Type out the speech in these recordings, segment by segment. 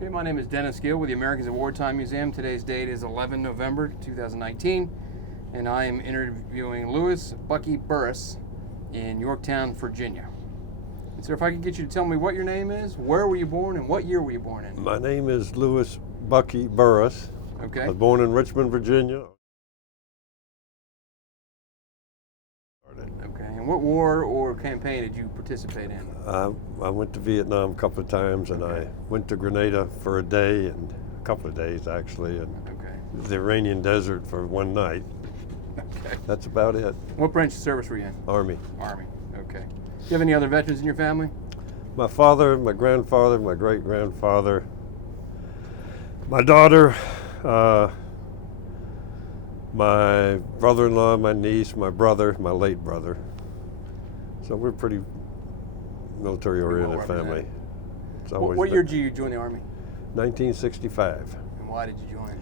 Okay, my name is Dennis Gill with the Americans at Wartime Museum. Today's date is 11 November 2019, and I am interviewing Louis Bucky Burruss in Yorktown, Virginia. And sir, if I could get you to tell me what your name is, where were you born, and what year were you born in? My name is Louis Bucky Burruss. Okay. I was born in Richmond, Virginia. Okay, and what war or campaign did you participate in? I went to Vietnam a couple of times, and Okay. I went to Grenada for a day, and a couple of days actually, and Okay. the Iranian desert for one night. Okay. That's about it. What branch of service were you in? Army. Army. Okay. Do you have any other veterans in your family? My father, my grandfather, my great-grandfather, my daughter, my brother-in-law, my niece, my brother, my late brother. So we're pretty military-oriented Well family. represented. It's always What been- year did you join the Army? 1965. And why did you join?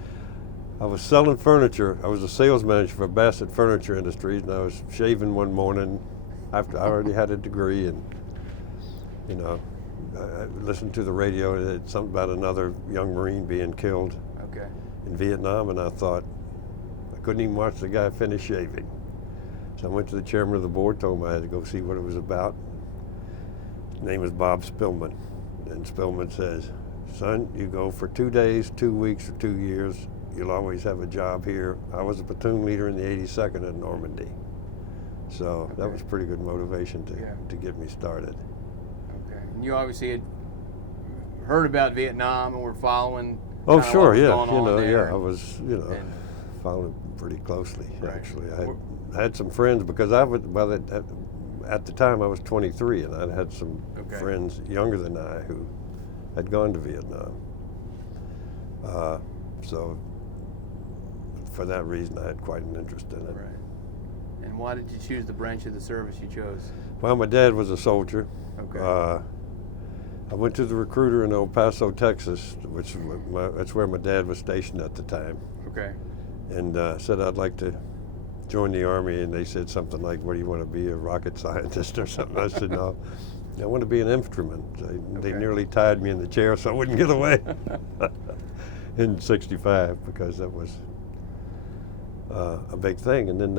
I was selling furniture. I was a sales manager for Bassett Furniture Industries, and I was shaving one morning after I already had a degree, and you know, I listened to the radio, and it's something about another young Marine being killed Okay. in Vietnam, and I thought I couldn't even watch the guy finish shaving. So I went to the chairman of the board, told him I had to go see what it was about. His name was Bob Spillman, and Spillman says, "Son, you go for 2 days, 2 weeks, or 2 years. You'll always have a job here." I was a platoon leader in the 82nd in Normandy, so that was pretty good motivation to get me started. Okay. And you obviously had heard about Vietnam and were following. Oh, kinda sure, what was yeah, going on there. I was, And- following pretty closely. Right. Actually, I had some friends because I was at the time I was 23, and I had some Okay. friends younger than I who had gone to Vietnam. So for that reason, I had quite an interest in it. Right. And why did you choose the branch of the service you chose? Well, my dad was a soldier. Okay. I went to the recruiter in El Paso, Texas, that's where my dad was stationed at the time, Okay. and said I'd like to join the Army, and they said something like, "What do you want to be, a rocket scientist or something?" I said, "No, I want to be an infantryman." They Okay. nearly tied me in the chair so I wouldn't get away in '65, because that was a big thing. And then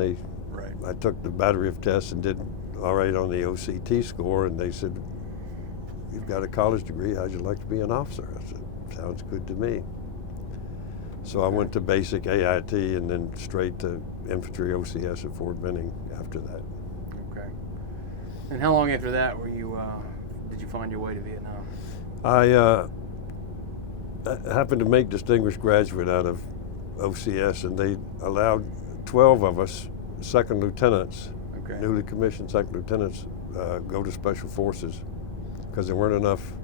Right. I took the battery of tests and did all right on the OCT score, and they said, "You've got a college degree, how'd you like to be an officer?" I said, "Sounds good to me." So I went to basic AIT and then straight to infantry OCS at Fort Benning after that. Okay. And how long after that were you? Did you find your way to Vietnam? I happened to make distinguished graduate out of OCS, and they allowed 12 of us, second lieutenants, Okay. newly commissioned second lieutenants, go to special forces, because there weren't enough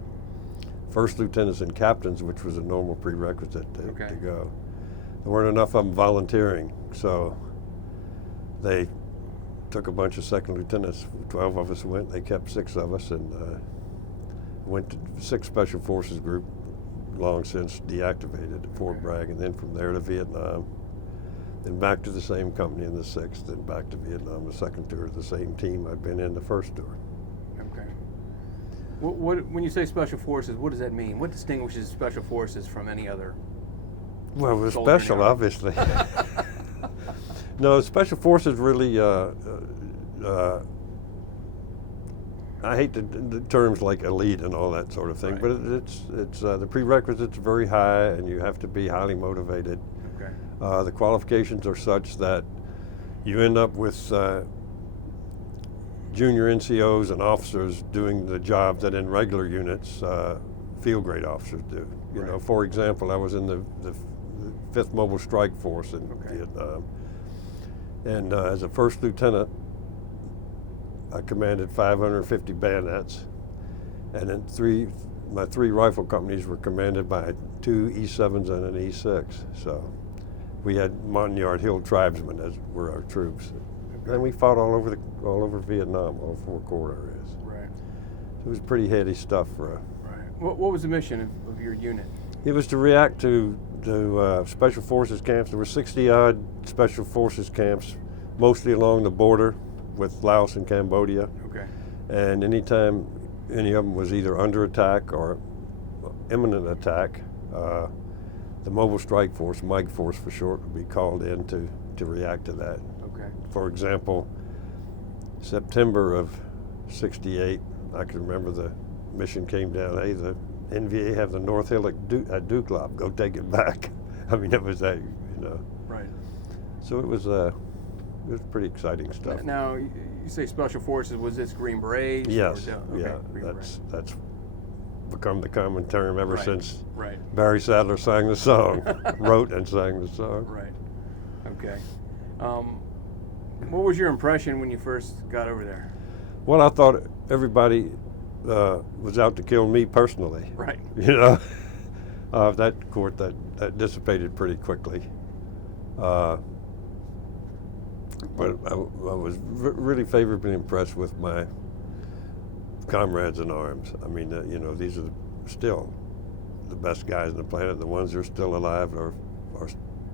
first lieutenants and captains, which was a normal prerequisite to go. There weren't enough of them volunteering, so they took a bunch of second lieutenants. 12 of us went. They kept 6 of us, and went to 6 Special Forces group, long since deactivated at Fort Bragg, and then from there to Vietnam, then back to the same company in the 6th, then back to Vietnam, the second tour, the same team I'd been in the first tour. Okay. When you say Special Forces, what does that mean? What distinguishes Special Forces from any other? Well, it was soldier in special, the Army? obviously. No, Special Forces really, I hate the terms like elite and all that sort of thing, Right. but it's the prerequisites are very high, and you have to be highly motivated. Okay. The qualifications are such that you end up with junior NCOs and officers doing the job that in regular units field grade officers do. You know, for example, I was in the 5th Mobile Strike Force in Vietnam, and as a first lieutenant, I commanded 550 bayonets, and then my 3 rifle companies were commanded by 2 E7s and an E6. So we had Montagnard Hill tribesmen as were our troops. And we fought all over Vietnam, all 4 corps areas. Right. It was pretty heady stuff for a. Right. What was the mission of your unit? It was to react to special forces camps. There were 60-odd special forces camps, mostly along the border with Laos and Cambodia. Okay. And anytime any of them was either under attack or imminent attack, the Mobile Strike Force, MIG Force for short, would be called in to react to that. Okay. For example, September of '68, I can remember the mission came down, hey, the NVA have the North Hill at Duklop, go take it back. I mean, it was that, you know. Right. So it was pretty exciting stuff. Now, you say Special Forces, was this Green Berets? Yes, Okay, yeah, Green Berets. that's become the common term ever Right, since right. Barry Sadler sang the song, wrote and sang the song. Right. Okay. What was your impression when you first got over there? Well, I thought everybody was out to kill me personally. Right. You know, that dissipated pretty quickly. But I was really favorably impressed with my comrades in arms. I mean, you know, these are still the best guys on the planet. The ones that are still alive are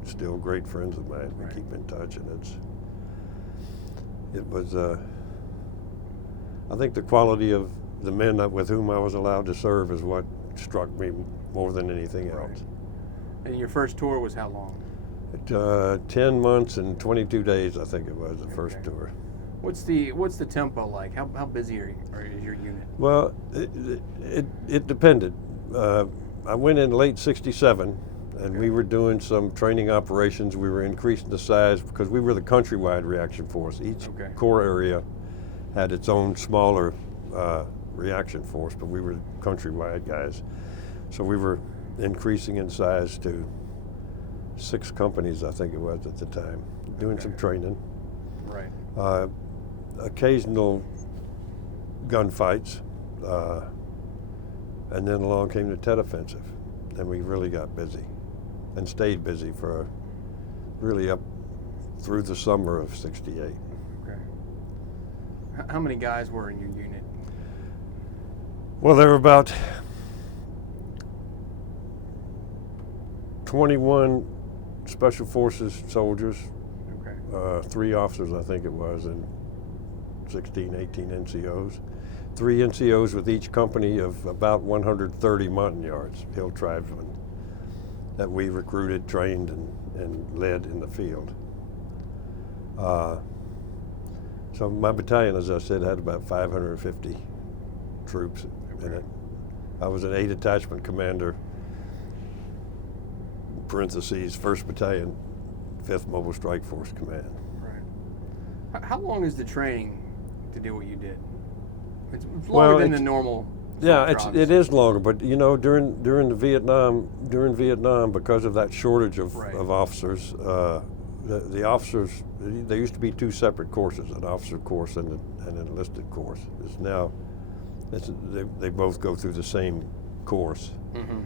still great friends of mine. We keep in touch, and it was. I think the quality of the men with whom I was allowed to serve is what struck me more than anything else. And your first tour was how long? 10 months and 22 days, I think it was, the first tour. What's the tempo like? How busy is your unit? Well, it depended. I went in late '67, and we were doing some training operations. We were increasing the size because we were the countrywide reaction force. Each corps area had its own smaller reaction force, but we were countrywide guys. So we were increasing in size to 6 companies, I think it was at the time, doing some training. Right. Occasional gunfights, and then along came the Tet Offensive. Then we really got busy and stayed busy for really up through the summer of '68. Okay. How many guys were in your unit? Well, there were about 21 Special Forces soldiers, 3 officers, I think it was, and 16, 18 NCOs. 3 NCOs with each company of about 130 Montagnards, hill tribesmen, that we recruited, trained, and led in the field. So my battalion, as I said, had about 550 troops in it. I was an 8 detachment commander, parentheses, 1st Battalion, 5th Mobile Strike Force Command. Right. How long is the training to do what you did? It's longer than the normal. Yeah, it is longer, but you know, during Vietnam, because of that shortage of officers, the officers, there used to be 2 separate courses, an officer course and an enlisted course. It's now, they both go through the same course. Mm-hmm.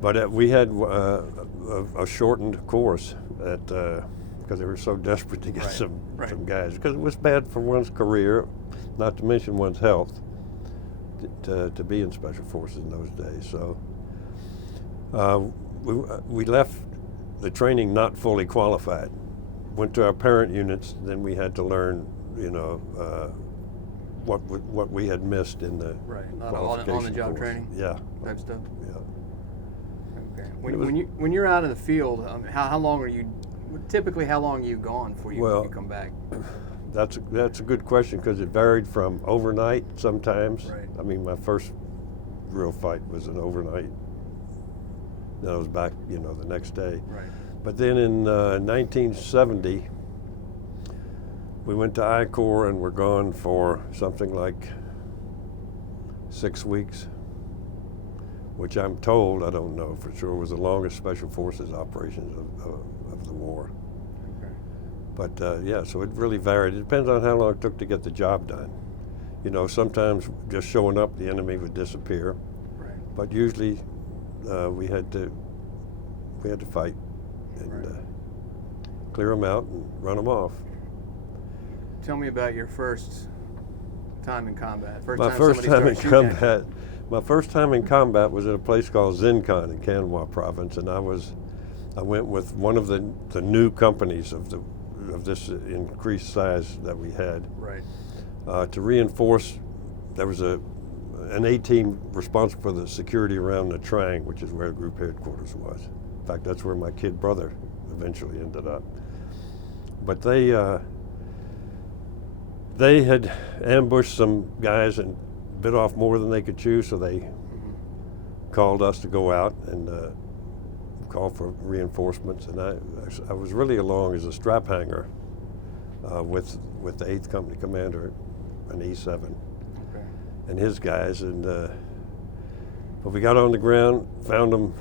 But we had a shortened course because they were so desperate to get some guys, because it was bad for one's career, not to mention one's health, to be in Special Forces in those days. So we left the training not fully qualified. Went to our parent units, then we had to learn, you know, what we had missed in the qualification on the job course. Training. Yeah. Type stuff. Yeah. Okay. When you're out in the field, how long are you? Typically, how long are you gone before you come back? That's a good question, because it varied from overnight sometimes. Right. I mean, my first real fight was an overnight. Then I was back, you know, the next day. Right. But then in 1970, we went to I Corps and were gone for something like 6 weeks, which I'm told, I don't know for sure, was the longest Special Forces operations of the war. Okay. But yeah, so it really varied. It depends on how long it took to get the job done. You know, sometimes just showing up, the enemy would disappear. Right. But usually we had to fight and clear them out and run them off. Tell me about your first time in combat. My first time in combat was at a place called Zincan in Kanwa province, and I went with one of the new companies of this increased size that we had. Right. To reinforce. There was an an A-team responsible for the security around the Trang, which is where group headquarters was. In fact, that's where my kid brother eventually ended up. But they had ambushed some guys and bit off more than they could chew, so they called us to go out and call for reinforcements. And I was really along as a strap hanger with the 8th Company Commander, an E7, and his guys. And but we got on the ground, found them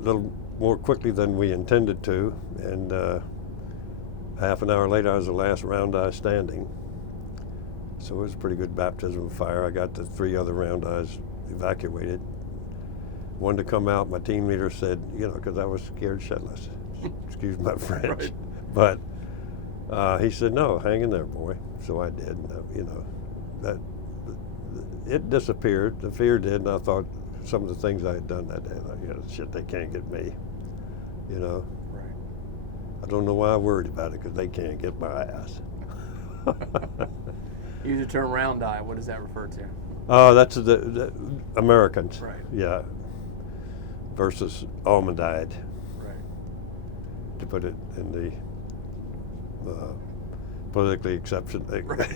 a little more quickly than we intended to, and half an hour later I was the last round eye standing. So it was a pretty good baptism of fire. I got the 3 other round eyes evacuated. One to come out, my team leader said, because I was scared shitless, excuse my French, but he said, no, hang in there, boy. So I did. That it disappeared. The fear did, and I thought some of the things I had done that day, like, shit, they can't get me. Right. I don't know why I worried about it, because they can't get my ass. You use the term round eye. What does that refer to? Oh, that's the Americans. Right. Yeah. Versus almond-eyed. Right. To put it in the politically exception thing. Right.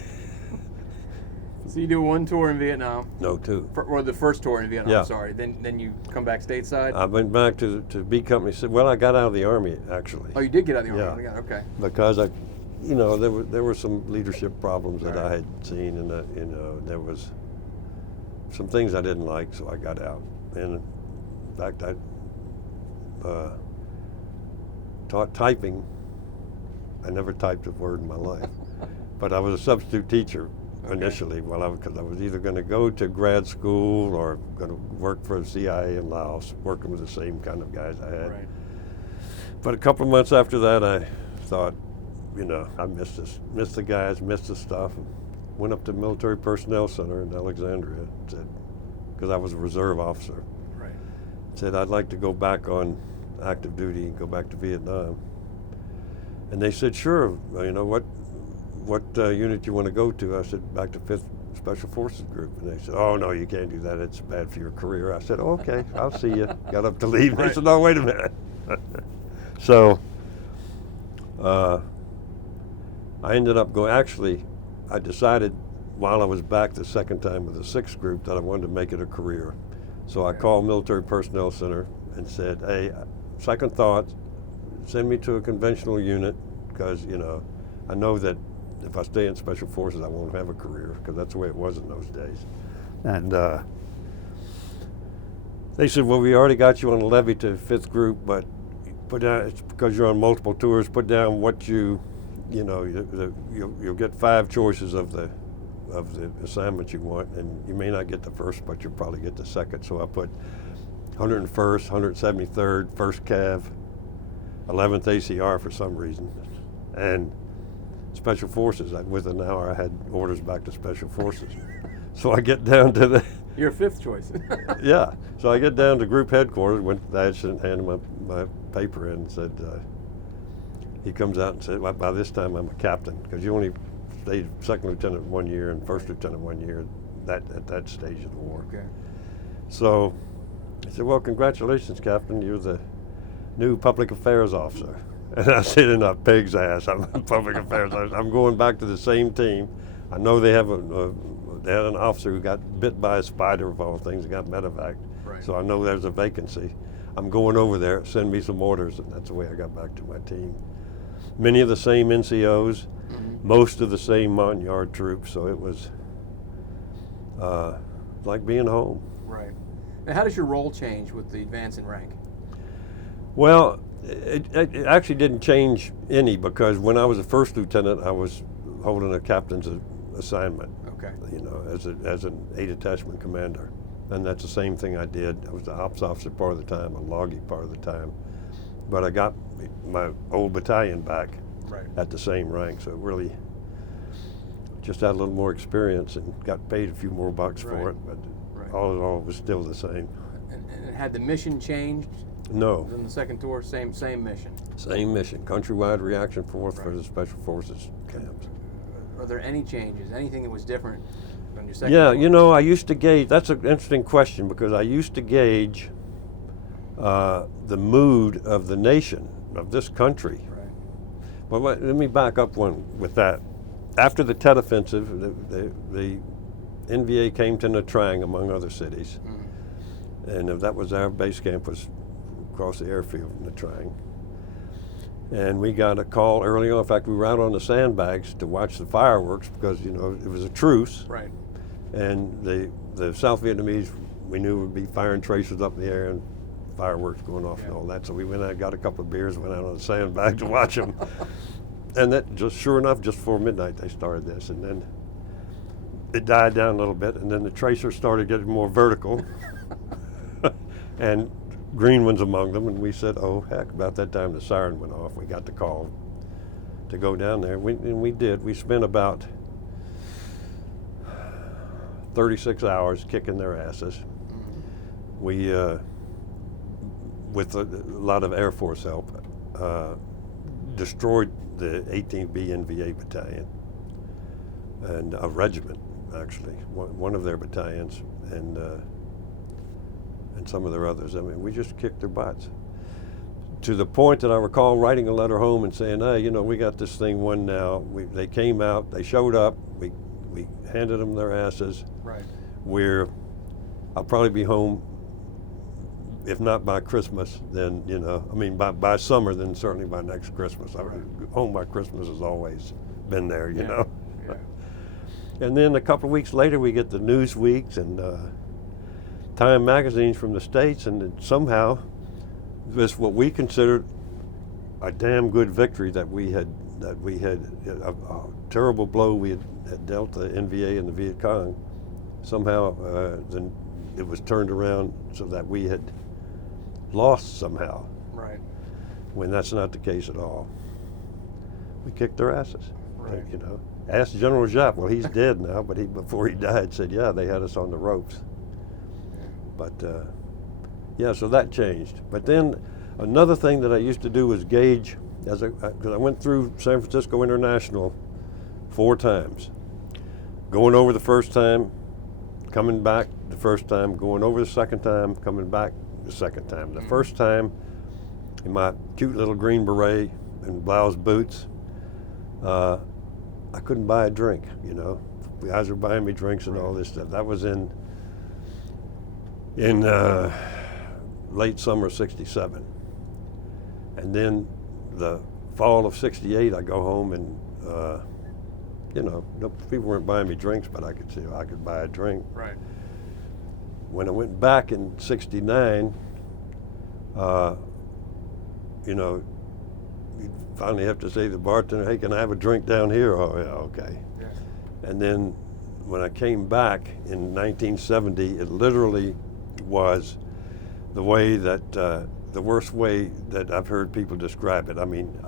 So you do 1 tour in Vietnam. No, 2. Or the first tour in Vietnam, Yeah. sorry. Then you come back stateside? I went back to B Company. Well, I got out of the Army, actually. Oh, you did get out of the Yeah. Army? Okay. Because there were some leadership problems that I had seen, and there was some things I didn't like, so I got out. And in fact, I taught typing. I never typed a word in my life, but I was a substitute teacher initially, because I was either going to go to grad school or going to work for the CIA in Laos, working with the same kind of guys I had. Right. But a couple of months after that, I thought, I missed the guys, missed the stuff. Went up to Military Personnel Center in Alexandria, said, because I was a reserve officer. Right. Said, I'd like to go back on active duty and go back to Vietnam. And they said, sure, what unit you want to go to? I said, back to 5th Special Forces Group. And they said, oh, no, you can't do that. It's bad for your career. I said, oh, okay, I'll see you. Got up to leave. Right. They said, no, wait a minute. So I ended up going, actually, I decided while I was back the second time with the 6th Group that I wanted to make it a career. So I called Military Personnel Center and said, hey, second thought, send me to a conventional unit, because, I know that if I stay in Special Forces, I won't have a career, because that's the way it was in those days. And they said, well, we already got you on the levy to 5th Group, but put down, it's because you're on multiple tours, put down what you'll get 5 choices of the assignment you want, and you may not get the first, but you'll probably get the second. So I put 101st, 173rd, 1st Cav, 11th ACR for some reason, and Special Forces. Within an hour, I had orders back to Special Forces. So I get down to the... Your 5th choice. Yeah. So I get down to group headquarters, went to the adjutant, handed my paper in, and said, he comes out and said, well, by this time I'm a captain, because you only stayed 2nd lieutenant 1 year and 1st lieutenant 1 year at that stage of the war. Okay. So he said, well, congratulations, Captain. You're the new public affairs officer. And I said, in a pig's ass, I'm a public affairs officer. I'm going back to the same team. I know they have they had an officer who got bit by a spider, of all things, and got medevac. Right. So I know there's a vacancy. I'm going over there, send me some orders, and that's the way I got back to my team. Many of the same NCOs, most of the same Montagnard troops, so it was like being home. Right. Now, how does your role change with the advance in rank? Well, it actually didn't change any, because when I was a 1st lieutenant, I was holding a captain's assignment. Okay. As an 8 attachment commander, and that's the same thing I did. I was the ops officer part of the time, a logie part of the time, but I got my old battalion back at the same rank, so it really just had a little more experience and got paid a few more bucks for it, but all in all, it was still the same. And had the mission changed? No. In the 2nd tour, same mission? Same mission, countrywide reaction force for the Special Forces camps. Are there any changes, anything that was different on your second Yeah, tour? you know, I used to gauge, that's an interesting question, because I used to gauge the mood of the nation, of this country. Right. Well, let me back up one with that. After the Tet Offensive, the NVA came to Nha Trang, among other cities, and that was our base camp, was across the airfield in Nha Trang. And we got a call early on. In fact, we were out on the sandbags to watch the fireworks because, you know, it was a truce. Right. And the South Vietnamese, we knew, would be firing tracers up in the air and fireworks going off and all that. So we went out, got a couple of beers, went out on the sandbag to watch them. And that, just sure enough, just before midnight, they started this. And then it died down a little bit, and then the tracers started getting more vertical. And green ones among them, and we said, oh heck, about that time the siren went off. We got the call to go down there, and we did. We spent about 36 hours kicking their asses. We, with a lot of Air Force help, destroyed the 18th BNVA battalion, and a regiment, actually, one of their battalions, and some of their others. I mean, we just kicked their butts. To the point that I recall writing a letter home and saying, hey, you know, we got this thing won now. They came out, they showed up, we handed them their asses. Right. I'll probably be home, if not by Christmas, then, you know, I mean, by summer, then certainly by next Christmas. Home by Christmas has always been there, you know. Yeah. And then a couple of weeks later, we get the Newsweeks and Time magazines from the States, and somehow this, what we considered a damn good victory, that we had a terrible blow we had dealt the NVA and the Viet Cong. Somehow then it was turned around so that we had lost somehow. Right. When that's not the case at all. We kicked their asses. Right. You know. Asked General Giap, well, he's dead now, but before he died said, yeah, they had us on the ropes. But yeah, so that changed. But then another thing that I used to do was gauge, because I went through San Francisco International 4 times. Going over the first time, coming back the first time, going over the second time, coming back the second time. The first time, in my cute little green beret and blouse boots, I couldn't buy a drink, you know. The guys were buying me drinks and all this stuff. That was in late summer of '67. And then the fall of '68, I go home and, you know, people weren't buying me drinks, but I could see I could buy a drink. Right. When I went back in '69, you know, you finally have to say to the bartender, hey, can I have a drink down here? Oh, yeah, okay. Yeah. And then when I came back in 1970, it literally was the way that, the worst way that I've heard people describe it. I mean,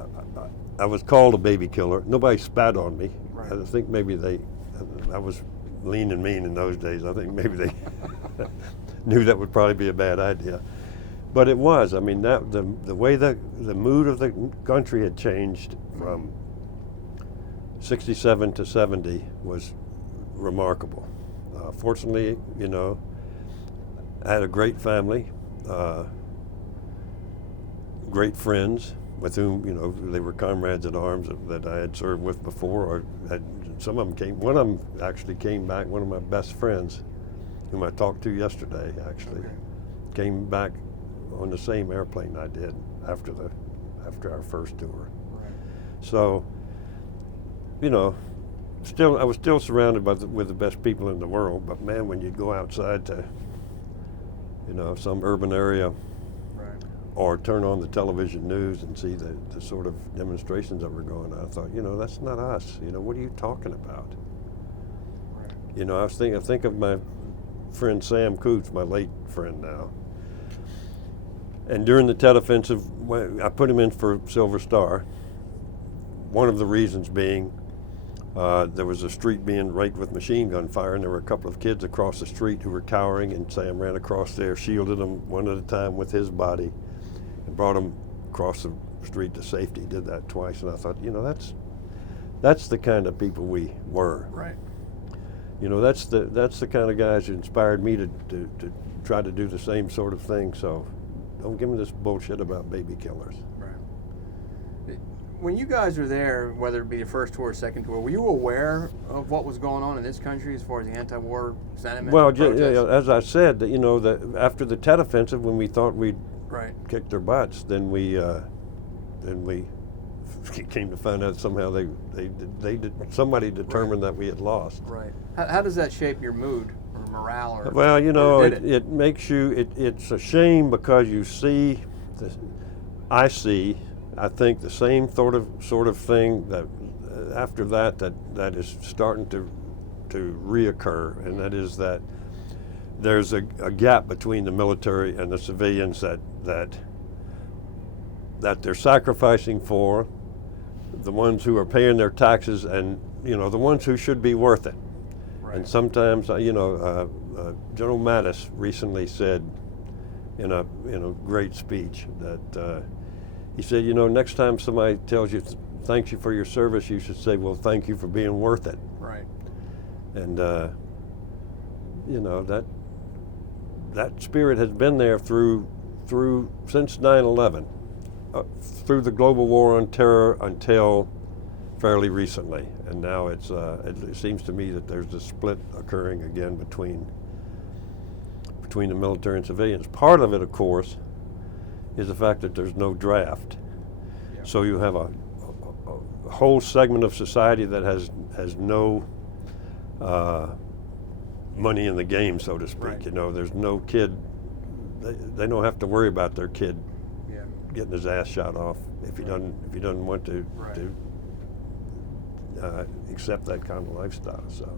I was called a baby killer. Nobody spat on me. Right. I think maybe I was lean and mean in those days. I think maybe they knew that would probably be a bad idea. But it was. I mean, that the way the mood of the country had changed from '67 to '70 was remarkable. Fortunately, you know, I had a great family, great friends with whom, you know, they were comrades at arms that I had served with before, or some of them came. One of them actually came back. One of my best friends, whom I talked to yesterday, actually, came back on the same airplane I did after our first tour. Right. So, you know, I was still surrounded with the best people in the world. But man, when you go outside to, you know, some urban area, Right. or turn on the television news and see the sort of demonstrations that were going on, I thought, you know, that's not us. You know, what are you talking about? Right. You know, I think of my friend Sam Coots, my late friend now. And during the Tet Offensive, I put him in for Silver Star. One of the reasons being there was a street being raked with machine gun fire, and there were a couple of kids across the street who were cowering, and Sam ran across there, shielded them one at a time with his body, and brought them across the street to safety. He did that twice, and I thought, you know, that's the kind of people we were. Right. You know, that's the kind of guys who inspired me to try to do the same sort of thing. So don't give me this bullshit about baby killers. Right. When you guys were there, whether it be the first tour or second tour, were you aware of what was going on in this country as far as the anti-war sentiment? Well, as I said, that, you know, that after the Tet Offensive, when we thought we'd kick their butts, then we came to find out somehow somebody determined that we had lost. Right. How does that shape your mood or morale? Or, well, you know, it makes you. It's a shame because you see, I think the same sort of thing that after that is starting to reoccur, and that is that there's a gap between the military and the civilians that they're sacrificing for, the ones who are paying their taxes, and you know, the ones who should be worth it. Right. And sometimes, you know, General Mattis recently said in a great speech that he said, you know, next time somebody tells you thanks you for your service, you should say, well, thank you for being worth it. Right. And you know, that spirit has been there through since 9/11. Through the global war on terror until fairly recently, and now it seems to me that there's a split occurring again between the military and civilians. Part of it, of course, is the fact that there's no draft. Yeah. So you have a whole segment of society that has no money in the game, so to speak. Right. You know, there's no kid. They don't have to worry about their kid getting his ass shot off if he doesn't want to accept that kind of lifestyle. So,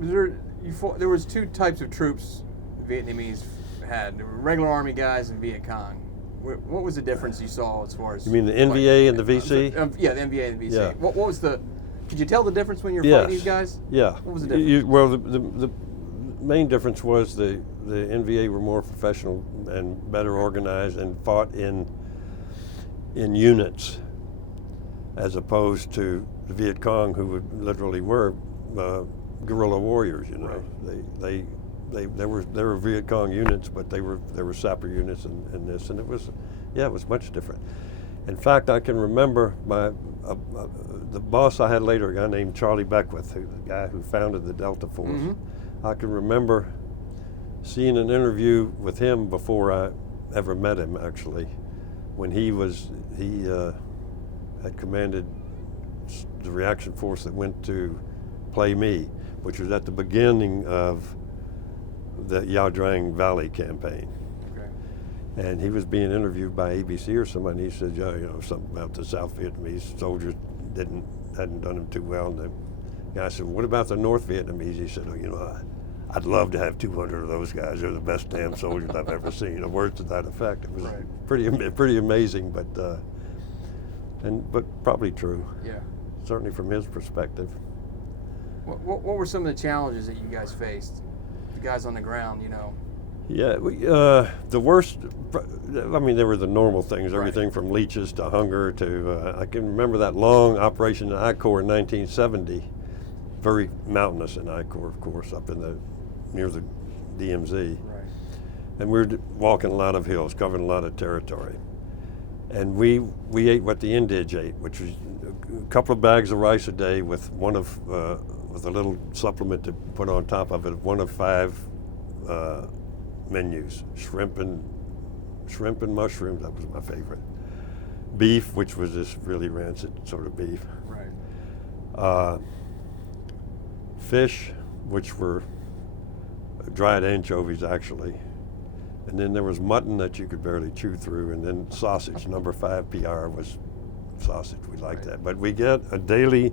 there was two types of troops Vietnamese had. There were regular Army guys and Viet Cong. What was the difference you saw as far as? You mean the NVA and the VC? Yeah, the NVA and the VC. Yeah. What was the? Could you tell the difference when you were fighting these guys? Yeah. What was the difference? Well, the main difference was the NVA were more professional and better organized and fought in units, as opposed to the Viet Cong, who literally were guerrilla warriors. You know, right. They were Viet Cong units, but they were sapper units and this, and it was much different. In fact, I can remember the boss I had later, a guy named Charlie Beckwith, the guy who founded the Delta Force. Mm-hmm. I can remember seeing an interview with him before I ever met him, actually, when he had commanded the reaction force that went to Play Me, which was at the beginning of the Nha Trang Valley campaign. Okay. And he was being interviewed by ABC or somebody, and he said, yeah, you know, something about the South Vietnamese soldiers hadn't done him too well. And the guy said, what about the North Vietnamese? He said, oh, you know, I'd love to have 200 of those guys. They're the best damn soldiers I've ever seen. Words to that effect. It was pretty amazing, but probably true. Yeah. Certainly from his perspective. What were some of the challenges that you guys faced? The guys on the ground, you know. Yeah, the worst. I mean, there were the normal things, everything from leeches to hunger to. I can remember that long operation in I Corps in 1970. Very mountainous in I Corps, of course, up in near the DMZ. Right. And we were walking a lot of hills, covering a lot of territory. And we ate what the Indians ate, which was a couple of bags of rice a day with with a little supplement to put on top of it, one of 5 menus: shrimp and mushrooms. That was my favorite. Beef, which was this really rancid sort of beef. Right. Fish, which were dried anchovies, actually. And then there was mutton that you could barely chew through, and then sausage, number 5 PR was sausage. We liked that. But we get a daily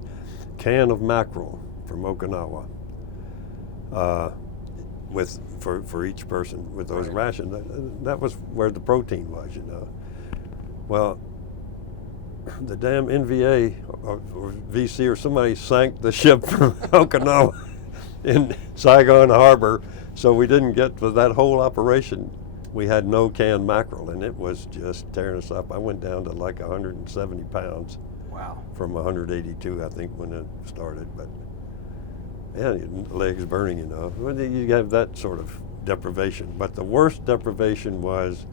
can of mackerel from Okinawa for each person with those rations. That was where the protein was, you know. Well, the damn NVA or VC or somebody sank the ship from Okinawa in Saigon Harbor, so we didn't get to that whole operation. We had no canned mackerel, and it was just tearing us up. I went down to like 170 pounds. Wow. From 182, I think, when it started. But yeah, your legs burning, you know. Well, you have that sort of deprivation. But the worst deprivation was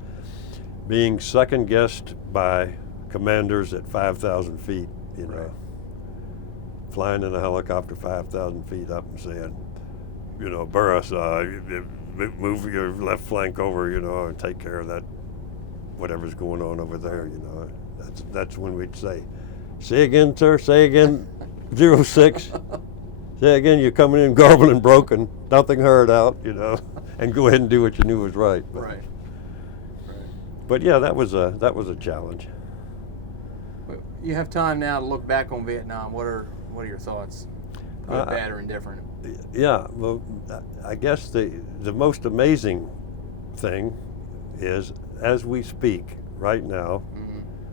being second guessed by commanders at 5,000 feet, you know. Right. Flying in a helicopter 5,000 feet up and saying, you know, Burruss, move your left flank over, you know, and take care of that, whatever's going on over there, you know. That's when we'd say again, sir, say again, 06. Say again, you're coming in garbled and broken, nothing heard out, you know, and go ahead and do what you knew was right. But, right. But yeah, that was a challenge. You have time now to look back on Vietnam. What are your thoughts? Good, bad, or indifferent? Yeah, well, I guess the most amazing thing is, as we speak right now,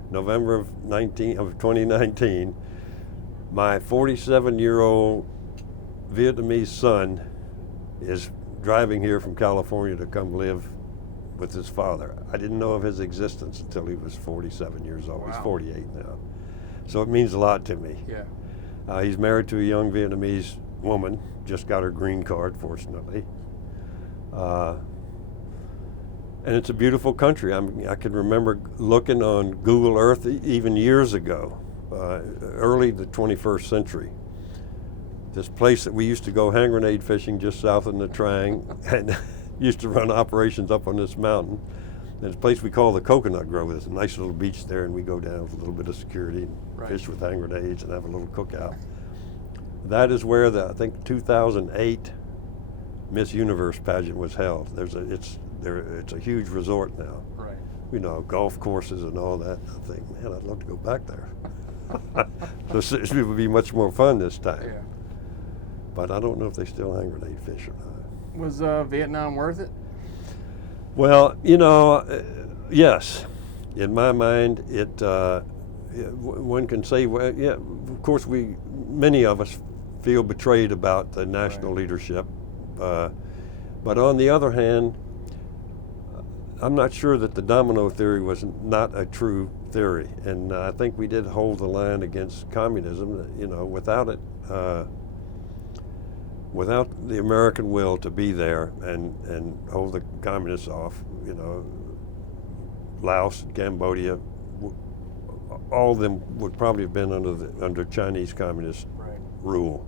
November of 2019, my 47-year-old Vietnamese son is driving here from California to come live with his father. I didn't know of his existence until he was 47 years old. Wow. He's 48 now. So it means a lot to me. Yeah. He's married to a young Vietnamese woman, just got her green card, fortunately. And it's a beautiful country. I can remember looking on Google Earth even years ago, early the 21st century. This place that we used to go hand grenade fishing just south of the Trang, and used to run operations up on this mountain. There's a place we call the Coconut Grove. There's a nice little beach there, and we go down with a little bit of security and fish with hand grenades and have a little cookout. That is where I think 2008 Miss Universe pageant was held. It's a huge resort now. Right. You know, golf courses and all that. I think, man, I'd love to go back there. So it would be much more fun this time. Yeah. But I don't know if they still hand grenade fish or not. Was Vietnam worth it? Well, you know, yes. In my mind, one can say, well, yeah, of course many of us feel betrayed about the national leadership. But on the other hand, I'm not sure that the domino theory was not a true theory. And I think we did hold the line against communism. You know, without it, without the American will to be there and hold the communists off, you know, Laos, Cambodia, all of them would probably have been under Chinese communist rule.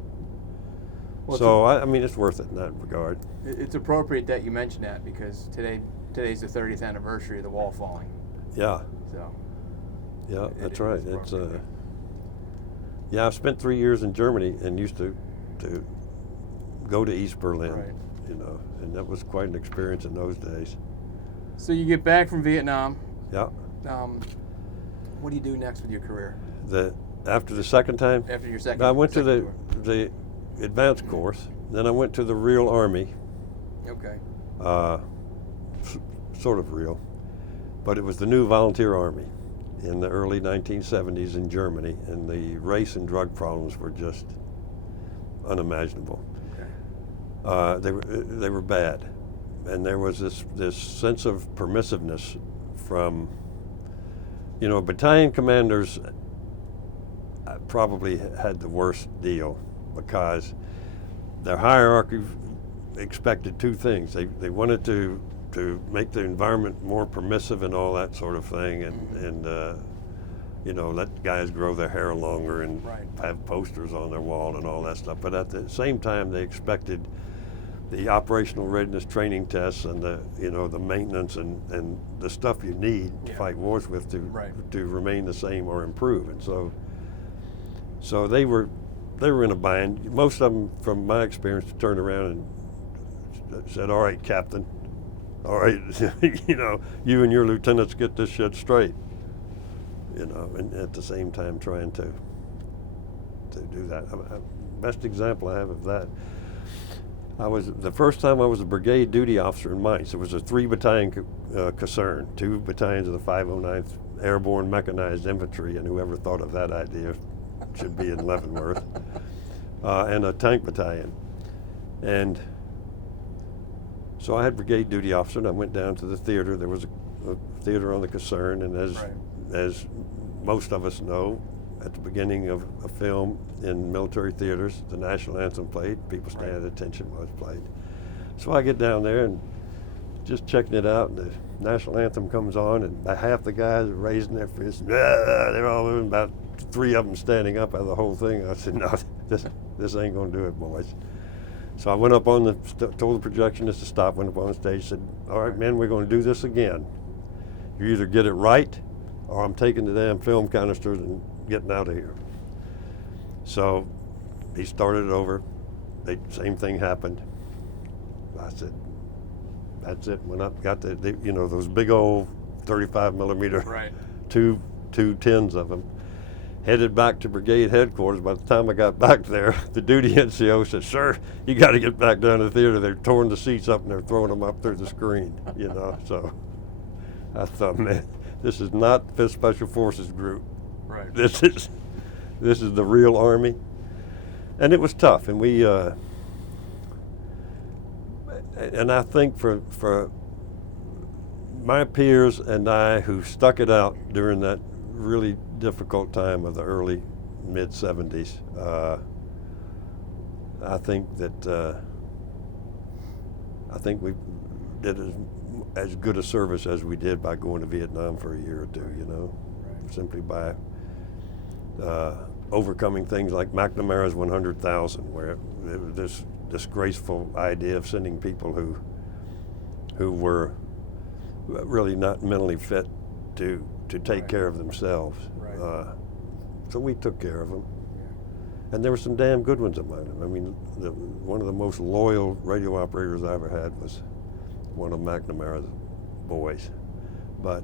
Well, so I mean, it's worth it in that regard. It's appropriate that you mention that, because today's the 30th anniversary of the wall falling. Yeah. So. Yeah, that's right. It's yeah, I've spent 3 years in Germany and used to go to East Berlin, you know, and that was quite an experience in those days. So you get back from Vietnam. Yeah. What do you do next with your career? After the second time? After your second. I went to the advanced course. Then I went to the real Army. Okay. Sort of real, but it was the new volunteer Army in the early 1970s in Germany, and the race and drug problems were just unimaginable. Okay. They were bad, and there was this sense of permissiveness from, you know, battalion commanders probably had the worst deal, because their hierarchy expected two things. They wanted to make the environment more permissive and all that sort of thing, and you know, let guys grow their hair longer and have posters on their wall and all that stuff. But at the same time, they expected the operational readiness training tests and the maintenance and the stuff you need to fight wars with to remain the same or improve. And so they were in a bind. Most of them, from my experience, turned around and said, "All right, Captain, all right, you know, you and your lieutenants get this shit straight." You know, and at the same time trying to do that. Best example I have of that, the first time I was a brigade duty officer in Mainz. It was a 3-battalion caserne, 2 battalions of the 509th Airborne Mechanized Infantry, and whoever thought of that idea should be in Leavenworth, and a tank battalion. And so I had brigade duty officer, and I went down to the theater. There was a theater on the caserne, and as most of us know, at the beginning of a film in military theaters. The national anthem played. People stand at attention while it's played. So I get down there and just checking it out, and the national anthem comes on, and half the guys are raising their fists. They're all moving, about 3 of them standing up out of the whole thing. I said, no, this ain't gonna do it, boys. So I went up on told the projectionist to stop, went up on the stage, said, all right, men, we're gonna do this again. You either get it right, or I'm taking the damn film canisters and getting out of here. So he started it over. Same thing happened. I said, that's it. When I got those big old 35 millimeter, two tins of them, headed back to brigade headquarters. By the time I got back there, the duty NCO said, sir, you got to get back down to the theater. They're tearing the seats up and they're throwing them up through the screen, So I thought, man, this is not 5th Special Forces Group. Right. This is the real Army. And it was tough. And we, and I think for my peers and I who stuck it out during that really difficult time of the early mid-70s, I think we did as good a service as we did by going to Vietnam for a year or two, simply by overcoming things like McNamara's 100,000, where it was this disgraceful idea of sending people who were really not mentally fit to take care of themselves. So we took care of them. And there were some damn good ones among them. I mean, one of the most loyal radio operators I ever had was one of McNamara's boys. But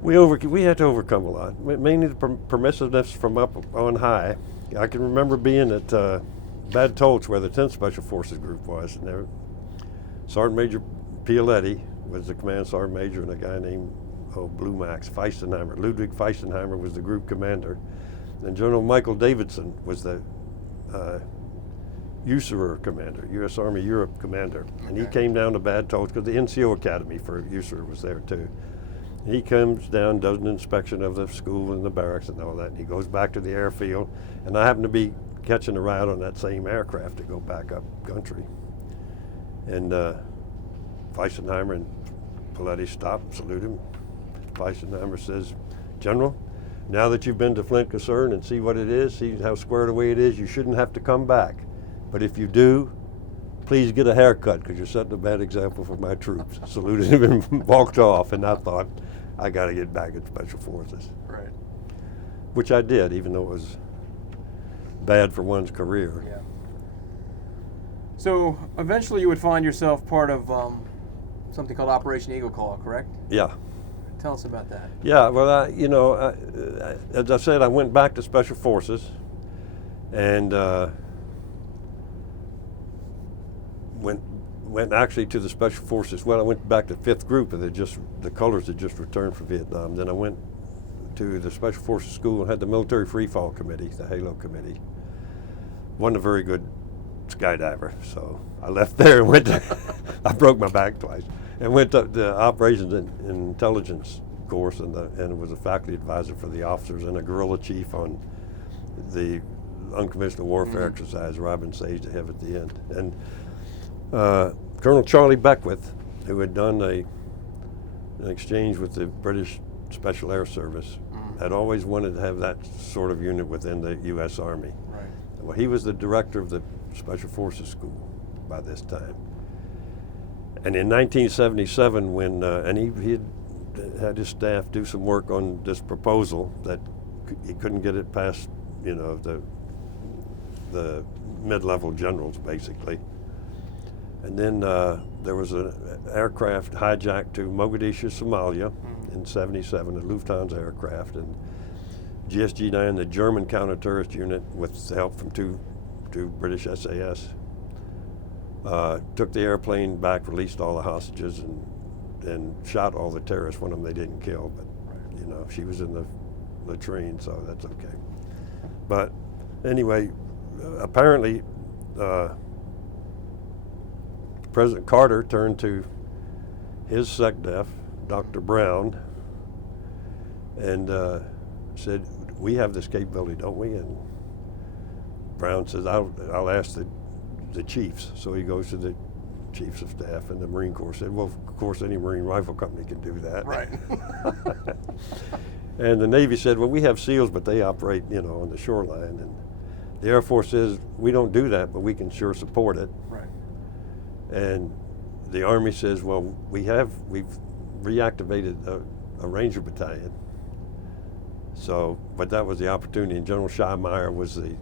we had to overcome a lot, mainly the permissiveness from up on high. I can remember being at Bad Tolch, where the 10th Special Forces Group was, and there, Sergeant Major Pialetti was the command sergeant major, and a guy named Blue Max Feistenheimer. Ludwig Feistenheimer was the group commander, and General Michael Davidson was the USAREUR commander, U.S. Army Europe commander. And he came down to Bad Tolch because the NCO Academy for USAREUR was there too. He comes down, does an inspection of the school and the barracks and all that, and he goes back to the airfield, and I happen to be catching a ride on that same aircraft to go back up country. And Feistenheimer and Pialetti stop and salute him. Feistenheimer says, General, now that you've been to Flint Concern and see what it is, see how squared away it is, you shouldn't have to come back. But if you do, please get a haircut, because you're setting a bad example for my troops. Saluted him and walked off, and I thought, I got to get back at Special Forces. Right. Which I did, even though it was bad for one's career. Yeah. So eventually you would find yourself part of something called Operation Eagle Claw, correct? Yeah. Tell us about that. Yeah, well, as I said, I went back to Special Forces, and went actually to the Special Forces. Well, I went back to 5th Group, and the colors had just returned from Vietnam. Then I went to the Special Forces School and had the Military Free Fall Committee, the HALO Committee. Wasn't a very good skydiver, so I left there and went to, I broke my back twice, and went to the Operations and Intelligence course, and was a faculty advisor for the officers and a guerrilla chief on the unconventional warfare exercise Robin Sage to have at the end. And Colonel Charlie Beckwith, who had done an exchange with the British Special Air Service, had always wanted to have that sort of unit within the U.S. Army. Right. Well, he was the director of the Special Forces School by this time. And in 1977, when and he had his staff do some work on this proposal that he couldn't get it past, the mid-level generals, basically. And then there was an aircraft hijacked to Mogadishu, Somalia in 77, a Lufthansa aircraft, and GSG-9, the German counter-terrorist unit, with the help from two British SAS, took the airplane back, released all the hostages, and shot all the terrorists. One of them they didn't kill, but she was in the latrine, so that's okay. But anyway, apparently President Carter turned to his SecDef, Dr. Brown, and said, we have this capability, don't we? And Brown says, I'll ask the chiefs. So he goes to the chiefs of staff, and the Marine Corps said, well, of course, any Marine rifle company can do that. Right. And the Navy said, well, we have SEALs, but they operate, on the shoreline. And the Air Force says, we don't do that, but we can sure support it. Right. And the Army says, well, we've reactivated a Ranger battalion. So, but that was the opportunity, and General Scheimeyer was the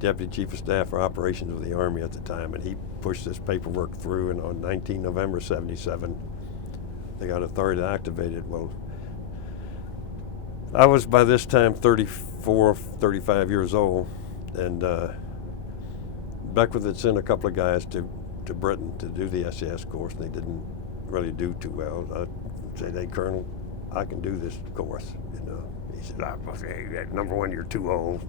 Deputy Chief of Staff for Operations of the Army at the time, and he pushed this paperwork through, and on 19 November 77, they got authority to activate it. Well, I was by this time 34, 35 years old, and Beckwith had sent a couple of guys to Britain to do the SAS course, and they didn't really do too well. I said, hey, Colonel, I can do this course, He said, number one, you're too old,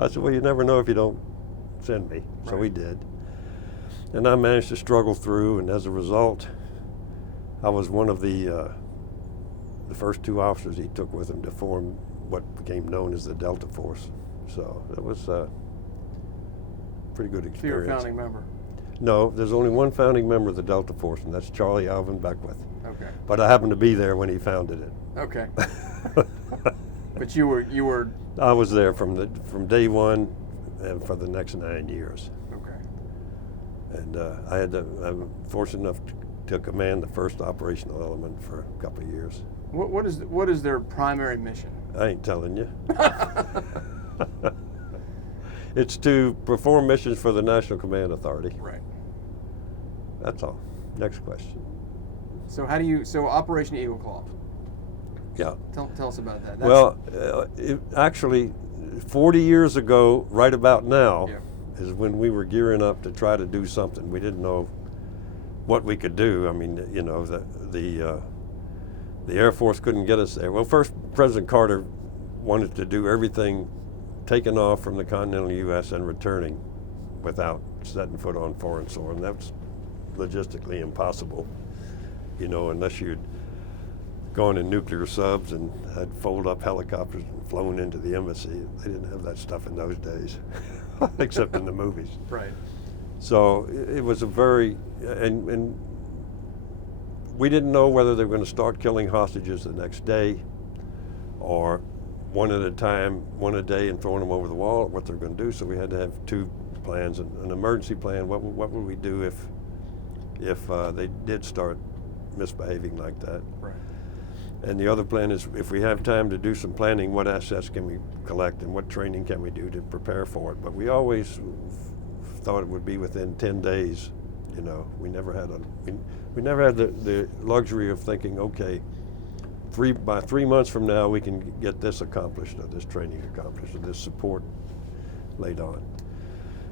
I said, well, you never know if you don't send me. So Right. he did. And I managed to struggle through, and as a result, I was one of the first two officers he took with him to form what became known as the Delta Force. So it was a pretty good experience. So you're a founding member. No, there's only one founding member of the Delta Force, and that's Charlie Alvin Beckwith. Okay. But I happened to be there when he founded it. Okay. But you were. I was there from day one, and for the next 9 years. Okay. And I'm fortunate enough to command the first operational element for a couple of years. What is their primary mission? I ain't telling you. It's to perform missions for the National Command Authority. Right. That's all. Next question. So Operation Eagle Claw. Yeah. Tell us about that. Well, actually, 40 years ago, right about now, Yeah. is when we were gearing up to try to do something. We didn't know what we could do. I mean, the Air Force couldn't get us there. Well, first, President Carter wanted to do everything taking off from the continental U.S. and returning without setting foot on foreign soil, and that's logistically impossible, unless you'd gone in nuclear subs and had fold-up helicopters and flown into the embassy. They didn't have that stuff in those days, except in the movies. Right. So it was a very, and we didn't know whether they were going to start killing hostages the next day, or one at a time, one a day, and throwing them over the wall, what they're going to do. So we had to have two plans: an emergency plan. What would we do if they did start misbehaving like that? Right. And the other plan is, if we have time to do some planning, what assets can we collect and what training can we do to prepare for it? But we always thought it would be within 10 days. We never had we never had the luxury of thinking, okay, by 3 months from now we can get this accomplished, or this training accomplished, or this support laid on.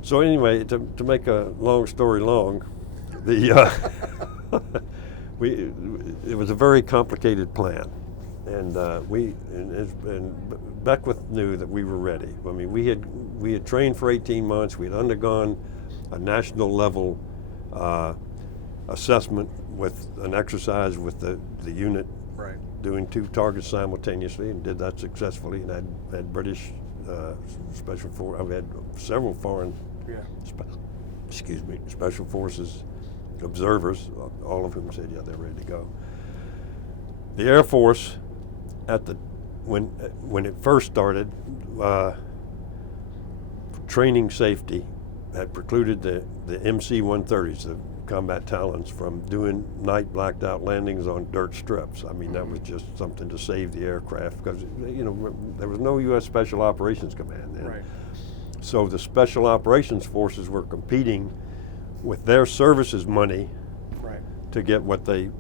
So anyway, to make a long story long, it was a very complicated plan, and Beckwith knew that we were ready. I mean, we had trained for 18 months. We had undergone a national level assessment with an exercise with the unit, Right. doing 2 targets simultaneously, and did that successfully. And had British special force. I've had several foreign, Yeah. special forces observers, all of whom said, yeah, they're ready to go. The Air Force, when it first started, training safety had precluded the MC-130s, the combat Talons, from doing night blacked out landings on dirt strips. I mean, that was just something to save the aircraft, because there was no U.S. Special Operations Command then. Right. So the Special Operations Forces were competing with their services money, Right. to get what they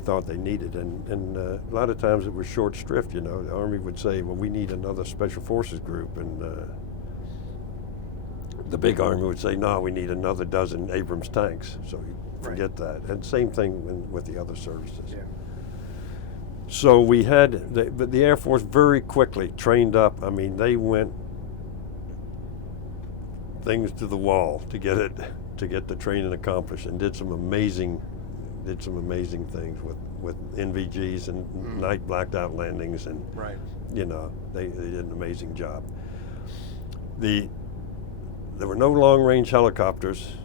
thought they needed, and a lot of times it was short shrift. The Army would say, well, we need another Special Forces group, and the big Army would say, no, we need another dozen Abrams tanks. So you forget that. And same thing with the other services. Yeah. So we had the Air Force very quickly trained up. I mean, they went things to the wall to get the training accomplished, and did some amazing things with NVGs and night blacked out landings, and right. you know, they did an amazing job. There were no long-range helicopters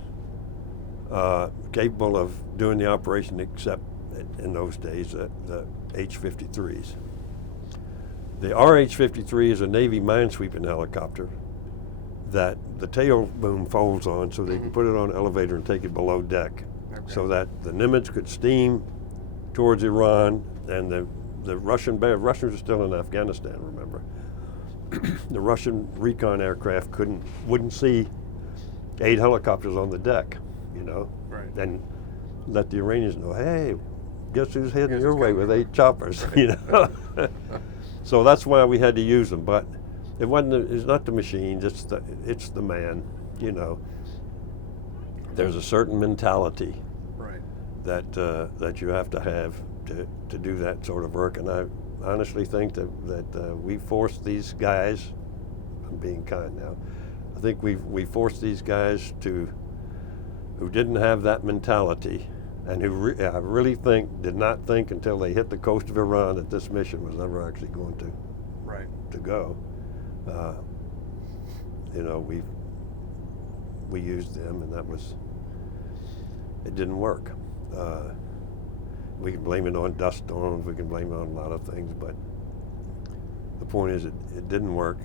capable of doing the operation except in those days the H-53s. The RH-53 is a Navy minesweeping helicopter that the tail boom folds on so they can put it on an elevator and take it below deck, so that the Nimitz could steam towards Iran, and the Russians are still in Afghanistan, remember. The Russian recon aircraft wouldn't see 8 helicopters on the deck, you know, and let the Iranians know, hey, guess who's heading your way with 8 choppers, you know. So that's why we had to use them, but it's not the machines, it's the man, you know. There's a certain mentality that you have to have to do that sort of work, and I honestly think that we forced these guys, I'm being kind now, I think we forced these guys who didn't have that mentality, and who I really think did not think until they hit the coast of Iran that this mission was never actually going to go. You know, we used them, and it didn't work. We can blame it on dust storms, we can blame it on a lot of things, but the point is it didn't work.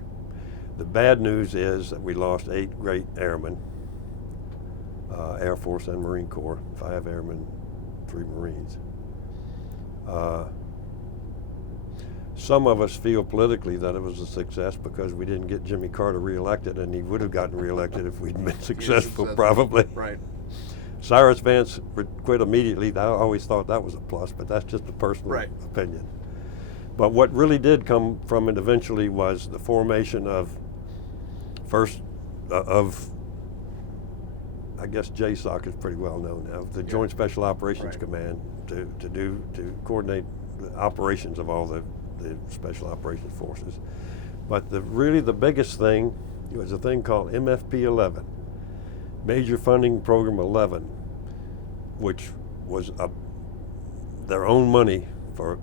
The bad news is that we lost 8 great airmen, Air Force and Marine Corps, 5 airmen, 3 Marines. Some of us feel politically that it was a success because we didn't get Jimmy Carter reelected, and he would have gotten reelected if we'd been successful, probably. Right. Cyrus Vance quit immediately. I always thought that was a plus, but that's just a personal opinion. But what really did come from it eventually was the formation of I guess JSOC is pretty well known now, the Joint Special Operations Command to coordinate the operations of all the Special Operations Forces. But really the biggest thing was a thing called MFP 11, Major Funding Program 11, which was their own money for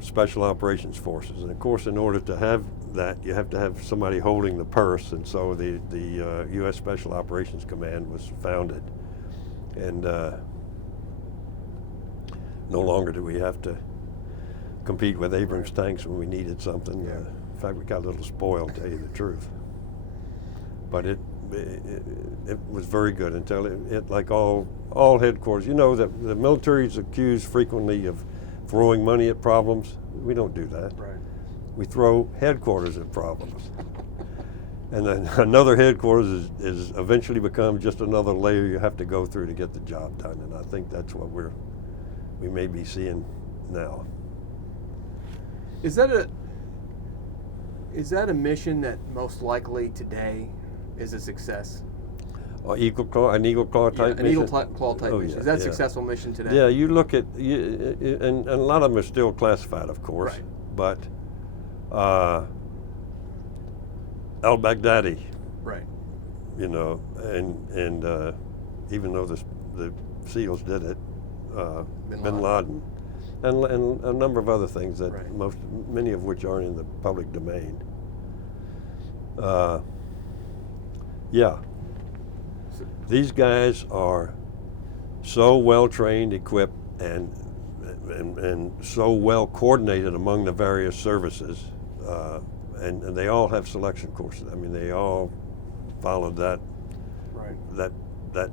Special Operations Forces. And of course, in order to have that, you have to have somebody holding the purse, and so the U.S. Special Operations Command was founded. And no longer do we have to compete with Abrams tanks when we needed something. In fact, we got a little spoiled, to tell you the truth. But it was very good until it like all headquarters. You know, that the military is accused frequently of throwing money at problems. We don't do that. We throw headquarters at problems. And then another headquarters is eventually becomes just another layer you have to go through to get the job done. And I think that's what we may be seeing now. Is that a mission that most likely today is a success? An Eagle Claw type mission? An Eagle Claw type mission. Is that a successful mission today? Yeah, you look at, and a lot of them are still classified, of course, but al-Baghdadi, you know, and even though the SEALs did it, bin Laden, and a number of other things that many of which aren't in the public domain. These guys are so well trained, equipped, and so well coordinated among the various services, and they all have selection courses. I mean, they all followed that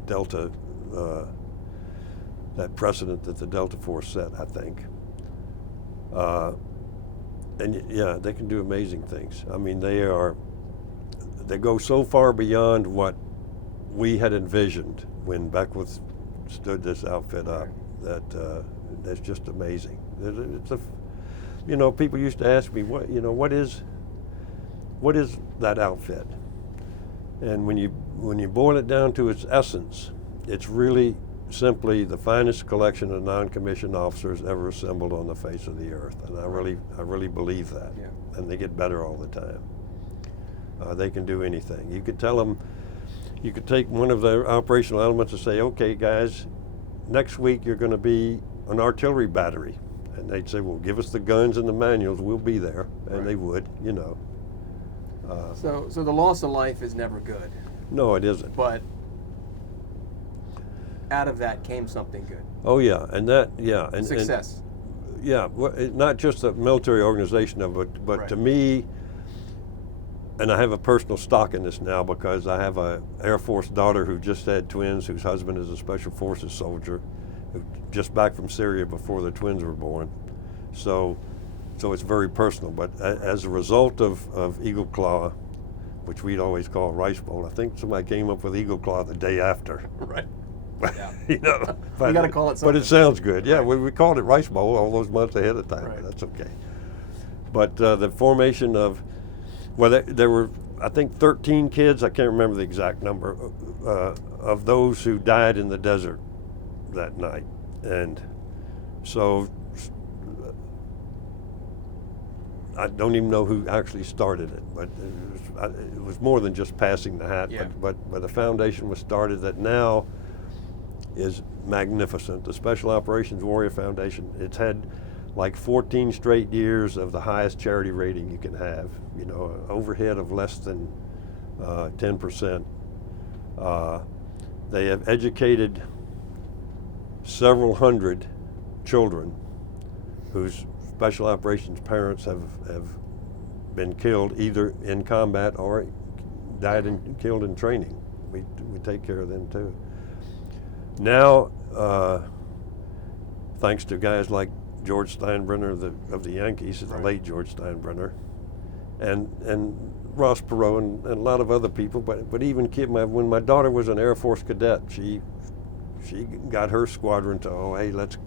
Delta that precedent that the Delta Force set, I think. And yeah, they can do amazing things. I mean, they go so far beyond what we had envisioned when Beckwith stood this outfit up that that's just amazing. You know, people used to ask me, what is that outfit? And when you boil it down to its essence, it's really simply the finest collection of non-commissioned officers ever assembled on the face of the earth, and I really believe that. And they get better all the time. They can do anything. You could tell them, you could take one of their operational elements and say, okay, guys, next week you're going to be an artillery battery. And they'd say, well, give us the guns and the manuals, we'll be there. And Right. they would, you know. So the loss of life is never good. No, it isn't. But out of that came something good. Oh, yeah. And that, yeah. And, Success. Yeah, well, not just a military organization, but Right. to me, and I have a personal stock in this now because I have a Air Force daughter who just had twins, whose husband is a Special Forces soldier, who just back from Syria before the twins were born. So it's very personal. But as a result of Eagle Claw, which we'd always call Rice Bowl, I think somebody came up with Eagle Claw the day after. Right. Yeah. You know, You got to call it something. but it sounds good. Yeah, Right. we called it Rice Bowl all those months ahead of time. Right. But that's okay. But the formation of, well, there were, I think, 13 kids. I can't remember the exact number of those who died in the desert that night, and so I don't even know who actually started it, but it was more than just passing the hat. Yeah. But a foundation was started that now is magnificent. The Special Operations Warrior Foundation, it's had like 14 straight years of the highest charity rating you can have, you know, an overhead of less than 10%. They have educated several hundred children whose Special Operations parents have been killed either in combat or died and killed in training. We take care of them too. Now, thanks to guys like George Steinbrenner of the Yankees, the Right. late George Steinbrenner, and Ross Perot and a lot of other people, but even when my daughter was an Air Force cadet, she got her squadron to, hey, let's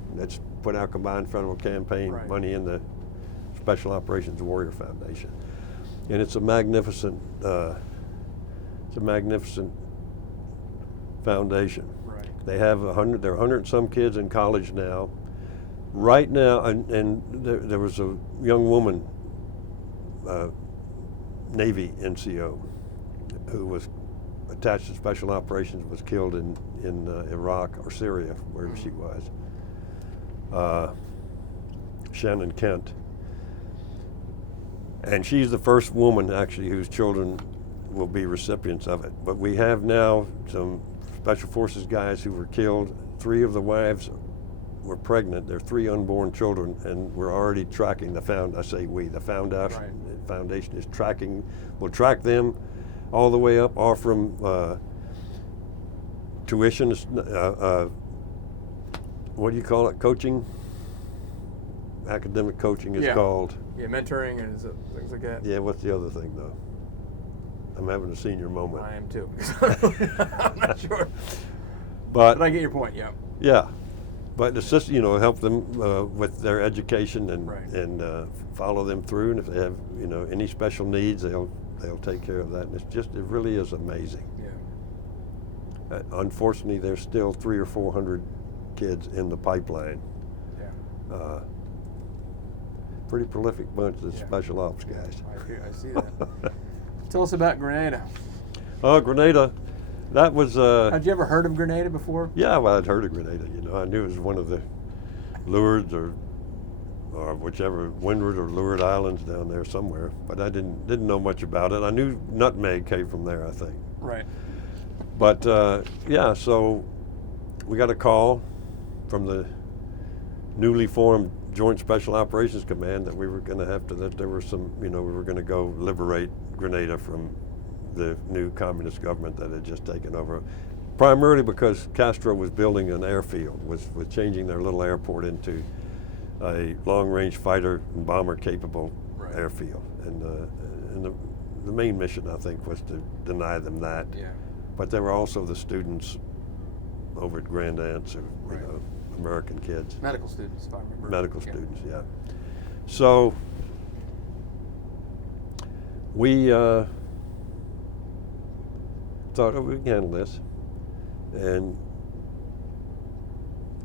put our combined federal campaign Right. money in the Special Operations Warrior Foundation, and it's a magnificent foundation. Right. They have there are 100 and some kids in college now. Right now, and there was a young woman, Navy NCO, who was attached to Special Operations, was killed in Iraq or Syria, wherever she was. Shannon Kent. And she's the first woman actually whose children will be recipients of it. But we have now some Special Forces guys who were killed. 3 of the wives were pregnant. They're 3 unborn children, and we're already tracking the foundation is tracking. We'll track them all the way up, offering tuition. What do you call it? Coaching. Academic coaching is called. Yeah, mentoring and things like that. Yeah, what's the other thing though? I'm having a senior moment. I am too. I'm not sure. But I get your point. Yeah. Yeah, but assist, help them with their education and Right. and follow them through. And if they have any special needs, they'll take care of that. And it really is amazing. Yeah. Unfortunately, there's still 300 or 400 kids in the pipeline. Yeah. Pretty prolific bunch of Yeah. special ops guys. I see that. Tell us about Grenada. Grenada, that was. Had you ever heard of Grenada before? Yeah, well, I'd heard of Grenada. I knew it was one of the Lourdes or whichever Windward or Lourdes Islands down there somewhere, but I didn't know much about it. I knew nutmeg came from there, I think. Right. But so we got a call from the newly formed Joint Special Operations Command that we were going to that there were some, we were going to go liberate Grenada from the new communist government that had just taken over, primarily because Castro was building an airfield, was changing their little airport into a long-range fighter and bomber-capable Right. airfield, and the main mission, I think, was to deny them that. Yeah. But there were also the students over at Grand Anse, or Right. American kids. Medical students, if I remember. Medical Yeah. students, yeah. So we thought, we can handle this. And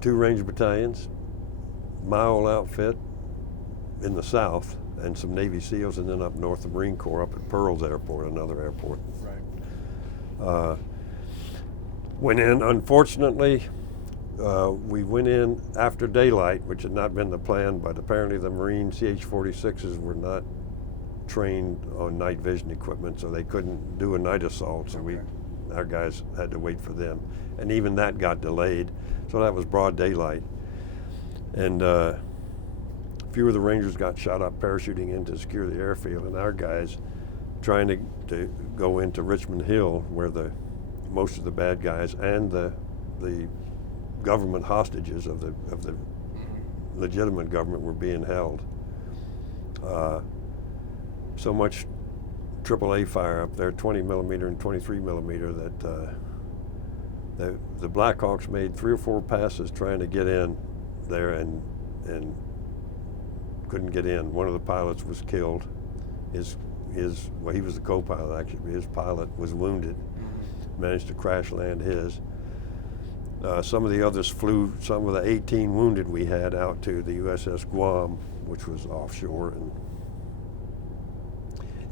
2 Ranger battalions, my old outfit in the south, and some Navy SEALs, and then up north, the Marine Corps up at Pearls Airport, another airport. Right. Went in, unfortunately, we went in after daylight, which had not been the plan, but apparently the Marine CH-46s were not trained on night vision equipment, so they couldn't do a night assault, so our guys had to wait for them. And even that got delayed, so that was broad daylight. And a few of the Rangers got shot up parachuting in to secure the airfield, and our guys trying to go into Richmond Hill, where most of the bad guys and the government hostages of the legitimate government were being held. So much AAA fire up there, 20 millimeter and 23 millimeter, that the Blackhawks made 3 or 4 passes trying to get in there and couldn't get in. One of the pilots was killed. Well, he was the co-pilot actually. His pilot was wounded. Managed to crash land his. Some of the others flew, some of the 18 wounded we had out to the USS Guam, which was offshore, and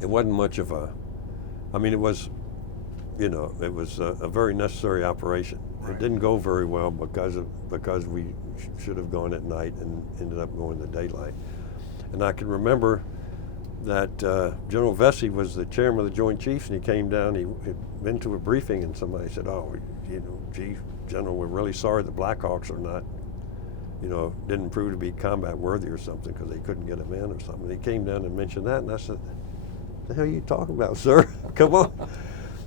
it wasn't much of it was, it was a very necessary operation. It didn't go very well because we should have gone at night and ended up going to daylight. And I can remember that General Vesey was the chairman of the Joint Chiefs, and he came down, he had been to a briefing, and somebody said, Chief, General, we're really sorry the Blackhawks are not, didn't prove to be combat worthy or something because they couldn't get them in or something. He came down and mentioned that, and I said, the hell are you talking about, sir? Come on.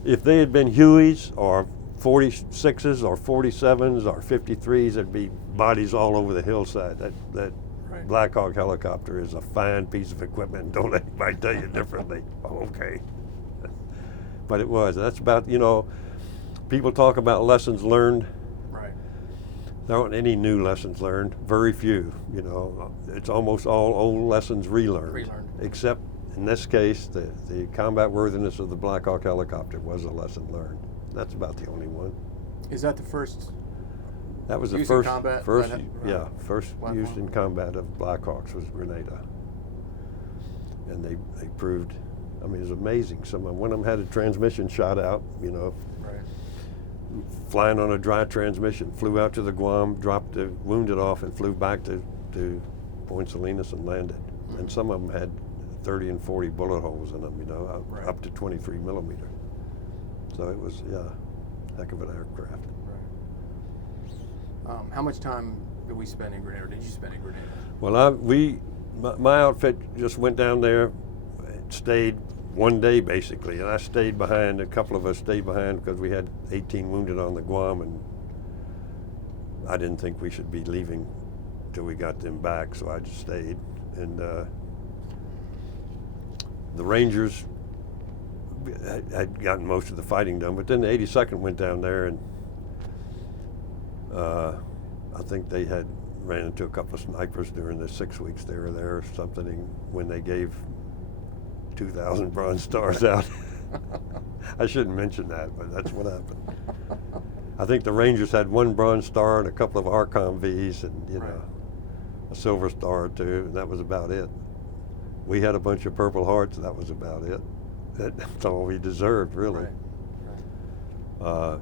If they had been Hueys or 46s or 47s or 53s, there'd be bodies all over the hillside. That Black Hawk helicopter is a fine piece of equipment. Don't let anybody tell you differently. Okay. But it was. That's about, people talk about lessons learned. Right. There aren't any new lessons learned. Very few. It's almost all old lessons relearned. Except in this case, the combat worthiness of the Black Hawk helicopter was a lesson learned. That's about the only one. Is that the first? That was the used first, in combat? first Platform? used in combat of Blackhawks was Grenada, and they proved. I mean, it was amazing. One of them had a transmission shot out. Flying on a dry transmission, flew out to the Guam, dropped the wounded off, and flew back to Point Salinas and landed. And some of them had 30 and 40 bullet holes in them, up to 23 millimeter. So it was, heck of an aircraft. How much time did we spend in Grenada, or did you spend in Grenada? Well, my outfit just went down there, stayed one day basically, and I stayed behind. A couple of us stayed behind because we had 18 wounded on the Guam, and I didn't think we should be leaving till we got them back, so I just stayed. And the Rangers had gotten most of the fighting done, but then the 82nd went down there, and I think they had ran into a couple of snipers during the 6 weeks they were there or something, when they gave 2,000 Bronze Stars out. I shouldn't mention that, but that's what happened. I think the Rangers had 1 Bronze Star and a couple of Archon Vs and, a Silver Star or 2, and that was about it. We had a bunch of Purple Hearts, and that was about it. That's all we deserved, really. But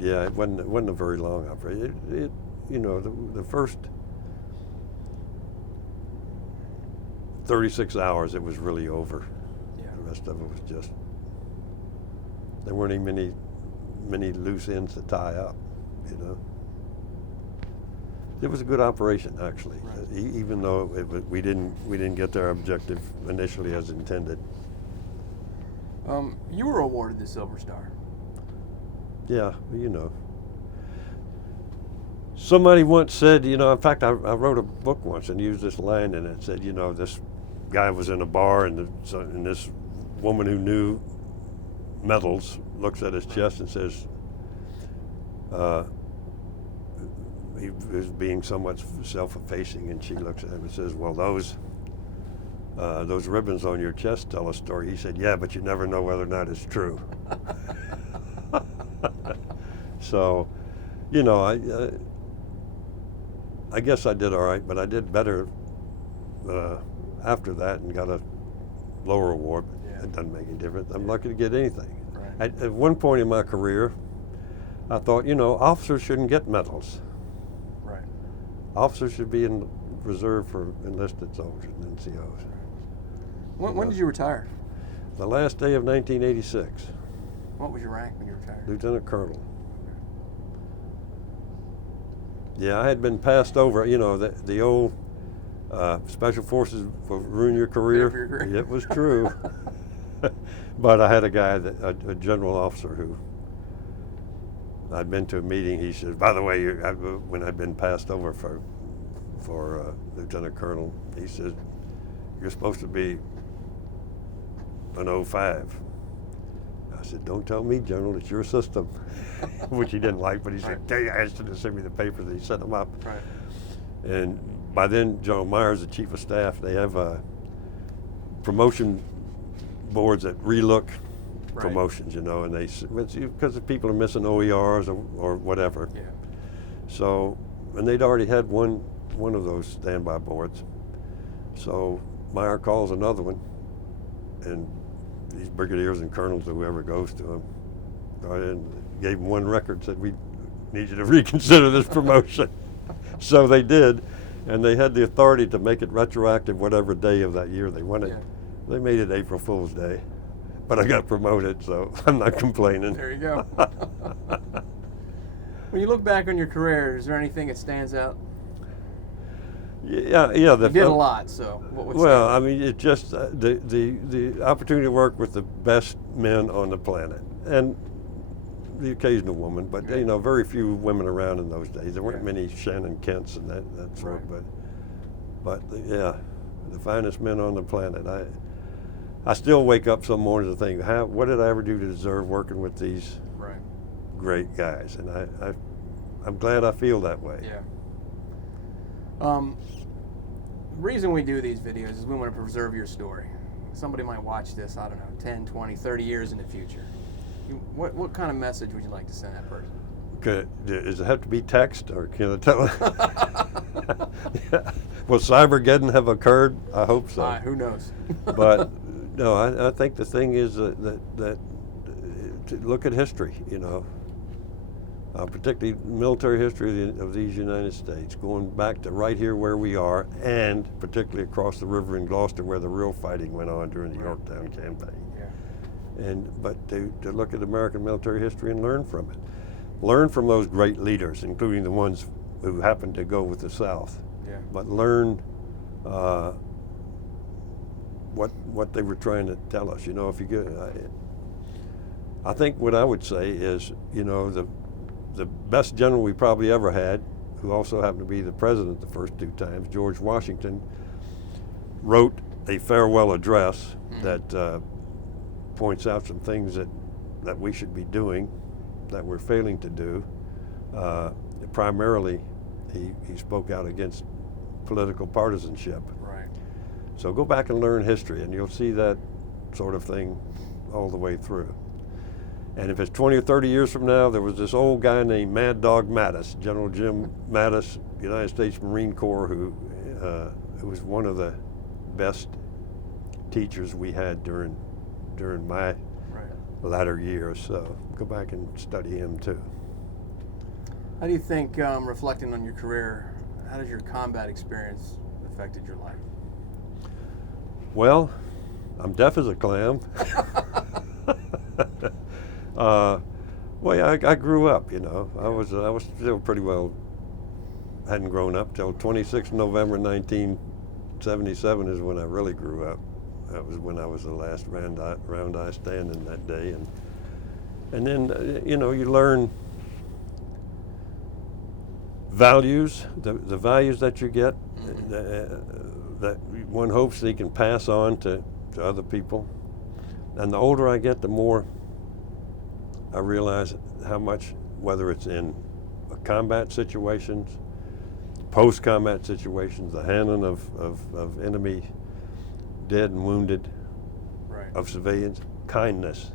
yeah, it wasn't a very long operation. The first 36 hours, it was really over. Yeah. The rest of it was just, there weren't even many loose ends to tie up, It was a good operation, actually, even though we didn't get their objective initially as intended. You were awarded the Silver Star. Yeah, Somebody once said, in fact, I wrote a book once and used this line in it. It said, this guy was in a bar, and this woman who knew medals looks at his chest and says, he was being somewhat self-effacing, and she looks at him and says, well, those ribbons on your chest tell a story. He said, yeah, but you never know whether or not it's true. So, I guess I did all right, but I did better after that and got a lower award. It doesn't make any difference. I'm lucky to get anything. At one point in my career, I thought, officers shouldn't get medals. Right. Officers should be in reserve for enlisted soldiers and NCOs. When did you retire? The last day of 1986. What was your rank when you retired? Lieutenant Colonel. Yeah, I had been passed over. The old Special Forces will ruin your career. It was true. But I had a guy, a general officer, who I'd been to a meeting. He said, "By the way, when I'd been passed over for Lieutenant Colonel, he said, you're supposed to be an 05. I said, "Don't tell me, General, it's your system," which he didn't like, but he said, "I asked him to send me the papers," and he sent them up. Right. And by then, General Myers, the Chief of Staff, they have promotion boards that relook promotions, and they, because people are missing OERs or whatever. Yeah. So, and they'd already had one of those standby boards. So Meyer calls another one, and these brigadiers and colonels, or whoever goes to him, and gave him one record, said, "We need you to reconsider this promotion." So they did, and they had the authority to make it retroactive whatever day of that year they wanted. Yeah. They made it April Fool's Day, but I got promoted, so I'm not complaining. There you go. When you look back on your career, is there anything that stands out? Yeah. You did a lot, so what would well, stand out? I mean, it just the opportunity to work with the best men on the planet, and the occasional woman, but very few women around in those days. There weren't many Shannon Kents and that sort. But the finest men on the planet. I still wake up some mornings and think, what did I ever do to deserve working with these great guys? And I'm glad I feel that way. Yeah. The reason we do these videos is we want to preserve your story. Somebody might watch this, I don't know, 10, 20, 30 years in the future. What kind of message would you like to send that person? Does it have to be text, or can I tell? Yeah. Will Cybergeddon have occurred? I hope so. Who knows? But no, I think the thing is that to look at history, particularly military history of these United States, going back to right here where we are, and particularly across the river in Gloucester where the real fighting went on during the Yorktown campaign. Yeah. But to look at American military history and learn from it. Learn from those great leaders, including the ones who happened to go with the South. Yeah. But learn what they were trying to tell us. If you get, I think what I would say is, the best general we probably ever had, who also happened to be the president the first two times, George Washington, wrote a farewell address that points out some things that we should be doing that we're failing to do. Primarily, he spoke out against political partisanship. Right. So go back and learn history, and you'll see that sort of thing all the way through. And if it's 20 or 30 years from now, there was this old guy named Mad Dog Mattis, General Jim Mattis, United States Marine Corps, who was one of the best teachers we had during my latter years. So go back and study him too. How do you think, reflecting on your career, how does your combat experience affected your life? Well, I'm deaf as a clam. I grew up, I was still pretty well, hadn't grown up till 26 November 1977 is when I really grew up. That was when I was the last round eye standing that day. And then, you learn values, the values that you get, that one hopes they can pass on to other people. And the older I get, the more I realize how much, whether it's in combat situations, post-combat situations, the handling of enemy dead and wounded, of civilians, kindness.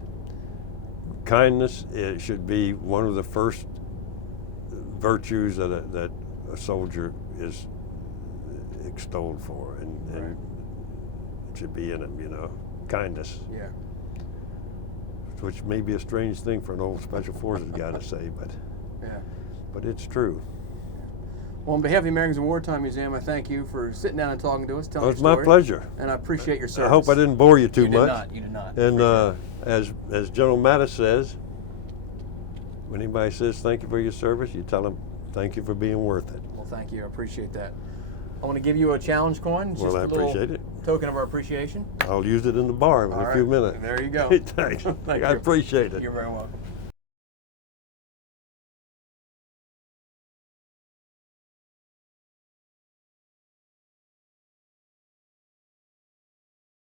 Kindness should be one of the first virtues that a soldier is extolled for, and it should be in him, kindness. Yeah. which may be a strange thing for an old Special Forces guy to say, but it's true. Well, on behalf of the Americans in Wartime Museum, I thank you for sitting down and talking to us, telling your It's story. my pleasure. And I appreciate your service. I hope I didn't bore you too much. You did not. And as General Mattis says, when anybody says thank you for your service, you tell them thank you for being worth it. Well, thank you. I appreciate that. I want to give you a challenge coin. It's Well, just I a little appreciate it. token of our appreciation. I'll use it in the bar in a few minutes. There you go. Thanks. Thank I you. appreciate it. You're very welcome.